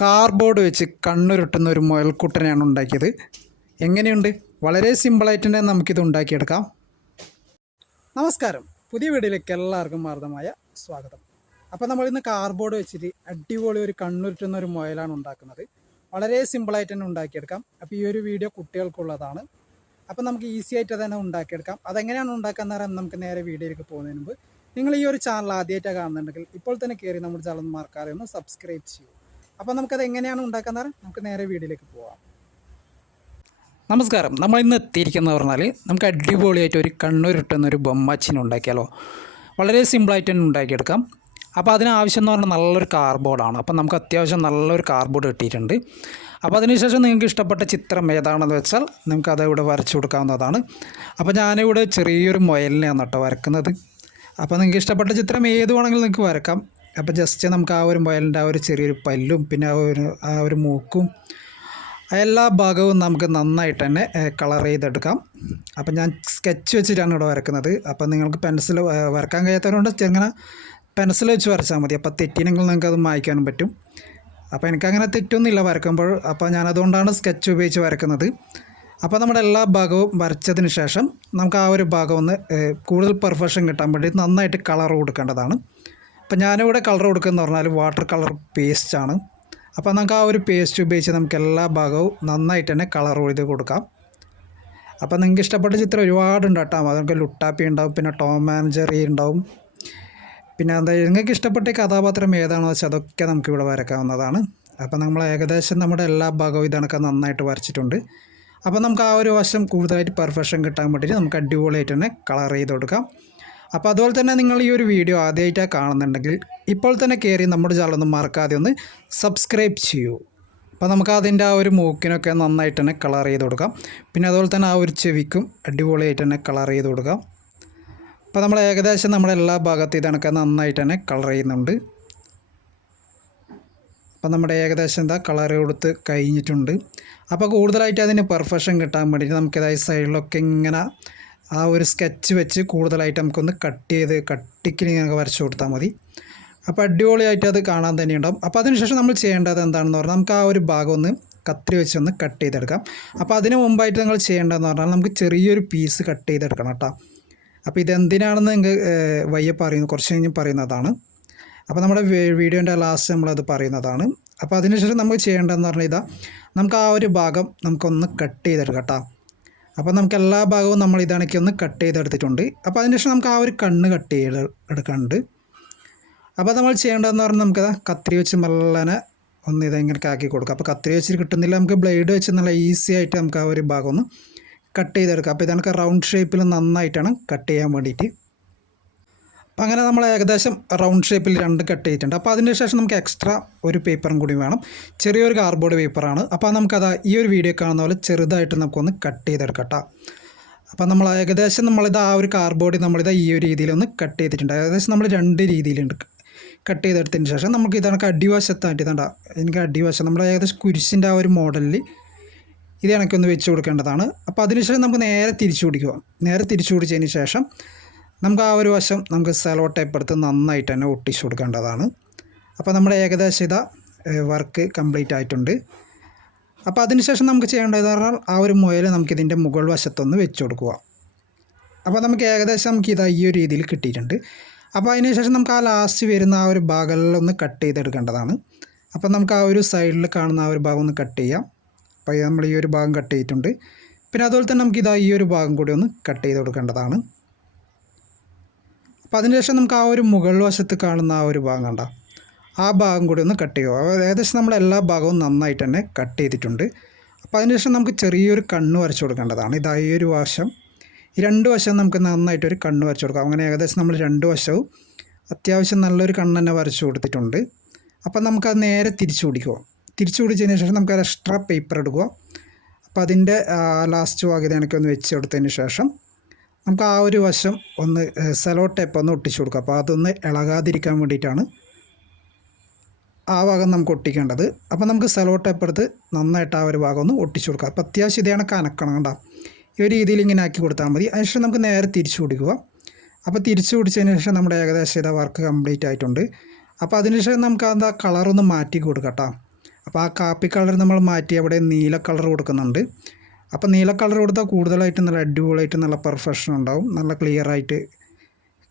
Cardboard വെച്ച് കണ്ണുരുട്ടുന്ന ഒരു മുയൽക്കുട്ടനെയാണ് ഉണ്ടാക്കിയത്. എങ്ങനെയുണ്ട്? വളരെ സിമ്പിളായിട്ട് തന്നെ നമുക്കിത് ഉണ്ടാക്കിയെടുക്കാം. നമസ്കാരം. പുതിയ വീഡിയോയിലേക്ക് എല്ലാവർക്കും മാർദ്ദമായ സ്വാഗതം. അപ്പോൾ നമ്മൾ ഇന്ന് വെച്ചിട്ട് അടിപൊളി ഒരു കണ്ണുരുട്ടുന്ന ഒരു മുയലാണ് ഉണ്ടാക്കുന്നത്. വളരെ സിമ്പിളായിട്ട് തന്നെ ഉണ്ടാക്കിയെടുക്കാം. അപ്പോൾ ഈ ഒരു വീഡിയോ കുട്ടികൾക്കുള്ളതാണ്. അപ്പോൾ നമുക്ക് ഈസി ആയിട്ട് തന്നെ ഉണ്ടാക്കിയെടുക്കാം. അതെങ്ങനെയാണ് ഉണ്ടാക്കാന്ന് പറയാൻ നമുക്ക് നേരെ വീഡിയോയിലേക്ക് പോകുന്നതിന് മുമ്പ് നിങ്ങൾ ഈ ഒരു ചാനൽ ആദ്യമായിട്ടാണ് കാണുന്നുണ്ടെങ്കിൽ ഇപ്പോൾ തന്നെ കയറി നമ്മുടെ ചാനൽ മറക്കാതെ സബ്സ്ക്രൈബ് ചെയ്യൂ അപ്പോൾ നമുക്കത് എങ്ങനെയാണ് ഉണ്ടാക്കുന്നത് നമുക്ക് നേരെ വീഡിയോയിലേക്ക് പോവാം. നമസ്കാരം. നമ്മൾ ഇന്ന് എത്തിയിരിക്കുന്നത് പറഞ്ഞാൽ നമുക്ക് അടിപൊളിയായിട്ട് ഒരു കണ്ണൂരിട്ടുന്ന ഒരു ബൊമ്മാച്ചിനെ ഉണ്ടാക്കിയാലോ. വളരെ സിമ്പിളായിട്ട് തന്നെ ഉണ്ടാക്കിയെടുക്കാം. അപ്പോൾ അതിനാവശ്യം എന്ന് പറഞ്ഞാൽ നല്ലൊരു കാർബോർഡാണ് അപ്പോൾ നമുക്ക് അത്യാവശ്യം നല്ലൊരു കാർബോർഡ് കിട്ടിയിട്ടുണ്ട്. അപ്പോൾ അതിനുശേഷം നിങ്ങൾക്ക് ഇഷ്ടപ്പെട്ട ചിത്രം ഏതാണെന്ന് വെച്ചാൽ നിങ്ങൾക്ക് അത് ഇവിടെ വരച്ചു കൊടുക്കാവുന്നതാണ്. അപ്പോൾ ഞാനിവിടെ ചെറിയൊരു മുയലിനെയാണ് കേട്ടോ വരക്കുന്നത്. അപ്പോൾ നിങ്ങൾക്ക് ഇഷ്ടപ്പെട്ട ചിത്രം ഏത് വേണമെങ്കിലും നിങ്ങൾക്ക് വരക്കാം. അപ്പോൾ ജസ്റ്റ് നമുക്ക് ആ ഒരു മുയലിന്റെ ആ ഒരു ചെറിയൊരു പല്ലും പിന്നെ ആ ഒരു ആ ഒരു മൂക്കും എല്ലാ ഭാഗവും നമുക്ക് നന്നായിട്ട് തന്നെ കളർ ചെയ്തെടുക്കാം. അപ്പം ഞാൻ സ്കെച്ച് വെച്ചിട്ടാണ് ഇവിടെ വരക്കുന്നത്. അപ്പം നിങ്ങൾക്ക് പെൻസിൽ വരക്കാൻ കഴിയാത്തവരുണ്ട് ഇങ്ങനെ പെൻസിൽ വെച്ച് വരച്ചാൽ മതി. അപ്പോൾ തെറ്റിനെങ്കിൽ നിങ്ങൾക്ക് അത് മായ്ക്കാനും പറ്റും. അപ്പോൾ എനിക്കങ്ങനെ തെറ്റൊന്നുമില്ല വരക്കുമ്പോൾ. അപ്പോൾ ഞാനതുകൊണ്ടാണ് സ്കെച്ച് ഉപയോഗിച്ച് വരക്കുന്നത്. അപ്പോൾ നമ്മുടെ എല്ലാ ഭാഗവും വരച്ചതിന് ശേഷം നമുക്ക് ആ ഒരു ഭാഗം ഒന്ന് കൂടുതൽ പെർഫെക്ഷൻ കിട്ടാൻ വേണ്ടി നന്നായിട്ട് കളർ കൊടുക്കേണ്ടതാണ്. അപ്പോൾ ഞാനിവിടെ കളർ കൊടുക്കുന്നത് പറഞ്ഞാൽ വാട്ടർ കളർ പേസ്റ്റാണ് അപ്പോൾ നമുക്ക് ആ ഒരു പേസ്റ്റ് ഉപയോഗിച്ച് നമുക്ക് എല്ലാ ഭാഗവും നന്നായിട്ട് തന്നെ കളർ ചെയ്ത് കൊടുക്കാം. അപ്പോൾ നിങ്ങൾക്ക് ഇഷ്ടപ്പെട്ട ചിത്രം ഒരുപാടുണ്ട് കേട്ടോ. അതൊക്കെ ലുട്ടാപ്പി ഉണ്ടാവും പിന്നെ ടോം ആൻഡ് ജെറി ഉണ്ടാവും. പിന്നെ എന്താ നിങ്ങൾക്ക് ഇഷ്ടപ്പെട്ട കഥാപാത്രം ഏതാണോ വെച്ചാൽ അതൊക്കെ നമുക്ക് ഇവിടെ വരക്കാവുന്നതാണ്. അപ്പോൾ നമ്മൾ ഏകദേശം നമ്മുടെ എല്ലാ ഭാഗവും ഇതണക്കെ നന്നായിട്ട് വരച്ചിട്ടുണ്ട്. അപ്പോൾ നമുക്ക് ആ ഒരു വശം കൂടുതലായിട്ട് പെർഫെക്ഷൻ കിട്ടാൻ വേണ്ടിയിട്ട് നമുക്ക് അടിപൊളിയായിട്ട് തന്നെ കളർ ചെയ്ത് കൊടുക്കാം. അപ്പോൾ അതുപോലെ തന്നെ നിങ്ങൾ ഈ ഒരു വീഡിയോ ആദ്യമായിട്ടാണ് കാണുന്നുണ്ടെങ്കിൽ ഇപ്പോൾ തന്നെ കയറി നമ്മുടെ ചാനലൊന്നും മറക്കാതെ ഒന്ന് സബ്സ്ക്രൈബ് ചെയ്യൂ. അപ്പോൾ നമുക്ക് അതിന്റെ ആ ഒരു മൂക്കിനൊക്കെ നന്നായിട്ട് തന്നെ കളർ ചെയ്ത് കൊടുക്കാം. പിന്നെ അതുപോലെ തന്നെ ആ ഒരു ചെവിക്കും അടിപൊളിയായിട്ട് തന്നെ കളർ ചെയ്ത് കൊടുക്കാം. അപ്പോൾ നമ്മൾ ഏകദേശം നമ്മുടെ എല്ലാ ഭാഗത്തും ഇതണക്കെ നന്നായിട്ട് തന്നെ കളർ ചെയ്യുന്നുണ്ട്. അപ്പോൾ നമ്മുടെ ഏകദേശം എന്താ കളർ കൊടുത്ത് കഴിഞ്ഞിട്ടുണ്ട്. അപ്പോൾ കൂടുതലായിട്ട് അതിന് പെർഫെക്ഷൻ കിട്ടാൻ വേണ്ടിയിട്ട് നമുക്കിതായി സൈഡിലൊക്കെ ഇങ്ങനെ ആ ഒരു സ്കെച്ച് വെച്ച് കൂടുതലായിട്ട് നമുക്കൊന്ന് കട്ട് ചെയ്ത് കട്ടിക്കിൽ ഇങ്ങനെ വരച്ചു കൊടുത്താൽ മതി. അപ്പോൾ അടിപൊളിയായിട്ട് അത് കാണാൻ തന്നെ ഉണ്ടാവും. അപ്പോൾ അതിനുശേഷം നമ്മൾ ചെയ്യേണ്ടത് എന്താണെന്ന് പറഞ്ഞാൽ നമുക്ക് ആ ഒരു ഭാഗം ഒന്ന് കത്രി വെച്ച് ഒന്ന് കട്ട് ചെയ്തെടുക്കാം. അപ്പോൾ അതിന് മുമ്പായിട്ട് നിങ്ങൾ ചെയ്യേണ്ടതെന്ന് പറഞ്ഞാൽ നമുക്ക് ചെറിയൊരു പീസ് കട്ട് ചെയ്തെടുക്കണം കേട്ടോ. അപ്പോൾ ഇതെന്തിനാണെന്ന് നിങ്ങൾക്ക് ഏഹ്, വയ്യ പറയുന്നു കുറച്ച് കഴിഞ്ഞ് പറയുന്നതാണ്. അപ്പോൾ നമ്മുടെ വീഡിയോന്റെ ലാസ്റ്റ് നമ്മളത് പറയുന്നതാണ്. അപ്പോൾ അതിനുശേഷം നമുക്ക് ചെയ്യേണ്ടതെന്ന് പറഞ്ഞാൽ ഇതാ നമുക്ക് ആ ഒരു ഭാഗം നമുക്കൊന്ന് കട്ട് ചെയ്തെടുക്കാം കേട്ടോ. അപ്പോൾ നമുക്ക് എല്ലാ ഭാഗവും നമ്മൾ ഇതാണെങ്കിൽ ഒന്ന് കട്ട് ചെയ്തെടുത്തിട്ടുണ്ട്. അപ്പോൾ അതിനുശേഷം നമുക്ക് ആ ഒരു കണ്ണ് കട്ട് ചെയ്ത് എടുക്കാനുണ്ട്. അപ്പോൾ നമ്മൾ ചെയ്യേണ്ടതെന്ന് പറഞ്ഞാൽ നമുക്ക് കത്രി വെച്ച് മല്ലനെ ഒന്ന് ഇതെങ്ങനെ ആക്കി കൊടുക്കുക അപ്പോൾ കത്രി വെച്ച് കിട്ടുന്നില്ല നമുക്ക് ബ്ലേഡ് വെച്ച് നല്ല ഈസി ആയിട്ട് നമുക്ക് ആ ഒരു ഭാഗം ഒന്ന് കട്ട് ചെയ്തെടുക്കാം. അപ്പോൾ ഇതാണ് റൗണ്ട് ഷേപ്പിൽ നന്നായിട്ടാണ് കട്ട് ചെയ്യാൻ വേണ്ടിയിട്ട്. അപ്പോൾ അങ്ങനെ നമ്മൾ ഏകദേശം റൗണ്ട് ഷേപ്പിൽ രണ്ട് കട്ട് ചെയ്തിട്ടുണ്ട്. അപ്പോൾ അതിന്റെ ശേഷം നമുക്ക് എക്സ്ട്രാ ഒരു പേപ്പറും കൂടി വേണം. ചെറിയൊരു കാർഡ്ബോർഡ് പേപ്പറാണ് അപ്പോൾ നമുക്കത് ഈ ഒരു വീഡിയോ കാണുന്ന പോലെ ചെറുതായിട്ട് നമുക്കൊന്ന് കട്ട് ചെയ്തെടുക്കട്ടോ അപ്പോൾ നമ്മൾ ഏകദേശം നമ്മളിത് ആ ഒരു കാർഡ്ബോർഡ് നമ്മളിത് ഈ ഒരു രീതിയിലൊന്ന് കട്ട് ചെയ്തിട്ടുണ്ട്. ഏകദേശം നമ്മൾ രണ്ട് രീതിയിലുണ്ട് കട്ട് ചെയ്തെടുത്തതിന് ശേഷം നമുക്ക് ഇതാണ് അടിവശത്തായിട്ട് ഇതണ്ട എനിക്ക് അടിവശം നമ്മൾ ഏകദേശം കുരിശിന്റെ ആ ഒരു മോഡലിൽ ഇത് കണക്കൊന്ന് വെച്ച് കൊടുക്കേണ്ടതാണ്. അപ്പോൾ അതിനുശേഷം നമുക്ക് നേരെ തിരിച്ചു പിടിക്കുക നേരെ തിരിച്ചു പിടിച്ചതിന് ശേഷം നമുക്ക് ആ ഒരു വശം നമുക്ക് സെലോ ടൈപ്പ് എടുത്ത് നന്നായിട്ട് തന്നെ ഒട്ടിച്ചു കൊടുക്കേണ്ടതാണ്. അപ്പോൾ നമ്മുടെ ഏകദേശം ഇതാ വർക്ക് കംപ്ലീറ്റ് ആയിട്ടുണ്ട്. അപ്പോൾ അതിനുശേഷം നമുക്ക് ചെയ്യേണ്ടത് പറഞ്ഞാൽ ആ ഒരു മുയൽ നമുക്കിതിന്റെ മുകൾ വശത്തൊന്ന് വെച്ച് കൊടുക്കുക. അപ്പോൾ നമുക്ക് ഏകദേശം നമുക്ക് ഇതാ ഈ ഒരു രീതിയിൽ കിട്ടിയിട്ടുണ്ട്. അപ്പോൾ അതിന് ശേഷം നമുക്ക് ആ ലാസ്റ്റ് വരുന്ന ആ ഒരു ഭാഗങ്ങളിലൊന്ന് കട്ട് ചെയ്തെടുക്കേണ്ടതാണ്. അപ്പോൾ നമുക്ക് ആ ഒരു സൈഡിൽ കാണുന്ന ആ ഒരു ഭാഗം ഒന്ന് കട്ട് ചെയ്യാം. അപ്പോൾ നമ്മൾ ഈ ഒരു ഭാഗം കട്ട് ചെയ്തിട്ടുണ്ട്. പിന്നെ അതുപോലെ തന്നെ നമുക്ക് ഇതാ ഈ ഒരു ഭാഗം കൂടി ഒന്ന് കട്ട് ചെയ്ത് കൊടുക്കേണ്ടതാണ്. അപ്പോൾ അതിനുശേഷം നമുക്ക് ആ ഒരു മുകൾ വശത്ത് കാണുന്ന ആ ഒരു ഭാഗം കണ്ട. ആ ഭാഗം കൂടി ഒന്ന് കട്ട് ചെയ്യുക. ഏകദേശം നമ്മൾ എല്ലാ ഭാഗവും നന്നായിട്ട് തന്നെ കട്ട് ചെയ്തിട്ടുണ്ട്. അപ്പോൾ അതിനുശേഷം നമുക്ക് ചെറിയൊരു കണ്ണ് വരച്ച് കൊടുക്കേണ്ടതാണ്. ഇതാ ഈ ഒരു വശം. ഈ രണ്ട് വശം നമുക്ക് നന്നായിട്ടൊരു കണ്ണ് വരച്ച് കൊടുക്കാം. അങ്ങനെ ഏകദേശം നമ്മൾ രണ്ട് വശവും അത്യാവശ്യം നല്ലൊരു കണ്ണ് തന്നെ വരച്ച് കൊടുത്തിട്ടുണ്ട്. അപ്പം നമുക്കത് നേരെ തിരിച്ചു പിടിക്കുക. തിരിച്ചു പിടിച്ചതിന് ശേഷം നമുക്ക് എക്സ്ട്രാ പേപ്പർ എടുക്കുക. അപ്പോൾ അതിന്റെ ലാസ്റ്റ് ഭാഗത്ത് എനിക്കൊന്ന് വെച്ച് കൊടുത്തതിന് ശേഷം നമുക്ക് ആ ഒരു വശം ഒന്ന് സെലോ ടേപ്പ് ഒന്ന് ഒട്ടിച്ചു കൊടുക്കുക അപ്പോൾ അതൊന്ന് ഇളകാതിരിക്കാൻ വേണ്ടിയിട്ടാണ് ആ ഭാഗം നമുക്ക് ഒട്ടിക്കേണ്ടത്. അപ്പോൾ നമുക്ക് സെലോ ടേപ്പ് എടുത്ത് നന്നായിട്ട് ആ ഒരു ഭാഗം ഒന്ന് ഒട്ടിച്ചു കൊടുക്കുക അപ്പോൾ അത്യാവശ്യം ഇതാണ് കനക്കണം കണ്ട. ഈ ഒരു രീതിയിൽ ഇങ്ങനെ ആക്കി കൊടുത്താൽ മതി. അതിനുശേഷം നമുക്ക് നേരെ തിരിച്ചു പിടിക്കുക അപ്പോൾ തിരിച്ചു പിടിച്ചതിന് ശേഷം നമ്മുടെ ഏകദേശം ഇതാ വർക്ക് കംപ്ലീറ്റ് ആയിട്ടുണ്ട്. അപ്പോൾ അതിനുശേഷം നമുക്ക് എന്താ കളറൊന്ന് മാറ്റി കൊടുക്കട്ടോ അപ്പോൾ ആ കാപ്പി കളർ നമ്മൾ മാറ്റി അവിടെ നീല കളർ കൊടുക്കുന്നുണ്ട്. അപ്പോൾ നീല കളർ കൊടുത്താൽ കൂടുതലായിട്ട് നല്ല അടിപൊളിയായിട്ട് നല്ല പെർഫെക്ഷൻ ഉണ്ടാവും. നല്ല ക്ലിയർ ആയിട്ട്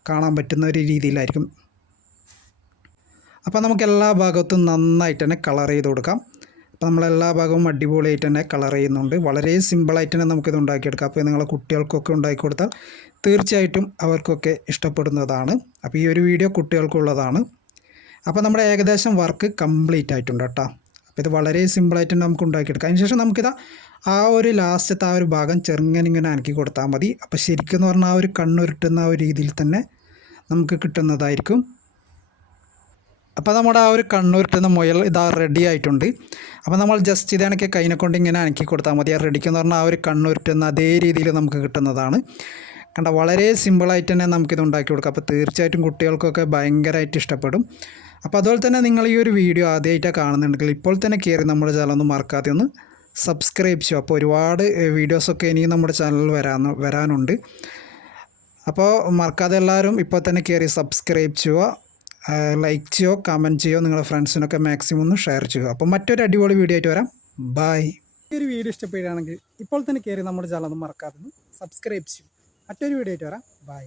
കാണാൻ പറ്റുന്ന ഒരു രീതിയിലായിരിക്കും. അപ്പോൾ നമുക്ക് എല്ലാ ഭാഗത്തും നന്നായിട്ട് തന്നെ കളർ ചെയ്ത് കൊടുക്കാം. അപ്പോൾ നമ്മളെല്ലാ ഭാഗവും അടിപൊളിയായിട്ട് തന്നെ കളർ ചെയ്യുന്നുണ്ട്. വളരെ സിമ്പിളായിട്ട് തന്നെ നമുക്കിത് ഉണ്ടാക്കിയെടുക്കാം. അപ്പോൾ നിങ്ങളെ കുട്ടികൾക്കൊക്കെ ഉണ്ടാക്കി കൊടുത്താൽ തീർച്ചയായിട്ടും അവർക്കൊക്കെ ഇഷ്ടപ്പെടുന്നതാണ്. അപ്പോൾ ഈ ഒരു വീഡിയോ കുട്ടികൾക്കുള്ളതാണ്. അപ്പോൾ നമ്മുടെ ഏകദേശം വർക്ക് കംപ്ലീറ്റ് ആയിട്ടുണ്ട് കേട്ടോ. അപ്പോൾ ഇത് വളരെ സിമ്പിളായിട്ട് നമുക്ക് ഉണ്ടാക്കിയെടുക്കാം. അതിനുശേഷം നമുക്കിതാ ആ ഒരു ലാസ്റ്റത്തെ ആ ഒരു ഭാഗം ചെറുങ്ങനെ ഇങ്ങനെ അനക്കി കൊടുത്താൽ മതി. അപ്പോൾ ശരിക്കും എന്ന് പറഞ്ഞാൽ ആ ഒരു കണ്ണുരുട്ടുന്ന ആ ഒരു രീതിയിൽ തന്നെ നമുക്ക് കിട്ടുന്നതായിരിക്കും. അപ്പോൾ നമ്മുടെ ആ ഒരു കണ്ണൂരിട്ടുന്ന മുയൽ ഇതാ റെഡി ആയിട്ടുണ്ട്. അപ്പോൾ നമ്മൾ ജസ്റ്റ് ഇതാണെങ്കിൽ കൈനെ കൊണ്ട് ഇങ്ങനെ അനക്കി കൊടുത്താൽ മതി. ആ റെഡിക്കെന്ന് പറഞ്ഞാൽ ആ ഒരു കണ്ണൂരിട്ടുന്ന അതേ രീതിയിൽ നമുക്ക് കിട്ടുന്നതാണ്. കണ്ട വളരെ സിമ്പിളായിട്ട് തന്നെ നമുക്കിത് ഉണ്ടാക്കി കൊടുക്കാം. അപ്പോൾ തീർച്ചയായിട്ടും കുട്ടികൾക്കൊക്കെ ഭയങ്കരമായിട്ട് ഇഷ്ടപ്പെടും. അപ്പോൾ അതുപോലെ തന്നെ നിങ്ങൾ ഈ ഒരു വീഡിയോ ആദ്യമായിട്ടാണ് കാണുന്നുണ്ടെങ്കിൽ ഇപ്പോൾ തന്നെ കയറി നമ്മുടെ ചാനൽ ഒന്ന് മറക്കാതെ ഒന്ന് സബ്സ്ക്രൈബ് ചെയ്യും. അപ്പോൾ ഒരുപാട് വീഡിയോസൊക്കെ ഇനി നമ്മുടെ ചാനലിൽ വരാൻ വരാനുണ്ട്. അപ്പോൾ മറക്കാതെ എല്ലാവരും ഇപ്പോൾ തന്നെ കയറി സബ്സ്ക്രൈബ് ചെയ്യുക ലൈക്ക് ചെയ്യുക കമന്റ് ചെയ്യുക നിങ്ങളുടെ ഫ്രണ്ട്സിനൊക്കെ മാക്സിമം ഒന്ന് ഷെയർ ചെയ്യുക. അപ്പോൾ മറ്റൊരു അടിപൊളി വീഡിയോ ആയിട്ട് വരാം. ബായ് ഈ ഒരു വീഡിയോ ഇഷ്ടപ്പെടുകയാണെങ്കിൽ ഇപ്പോൾ തന്നെ കയറി നമ്മുടെ ചാനൽ ഒന്ന് മറക്കാതെ സബ്സ്ക്രൈബ് ചെയ്യും. മറ്റൊരു വീഡിയോ ആയിട്ട് വരാം. ബൈ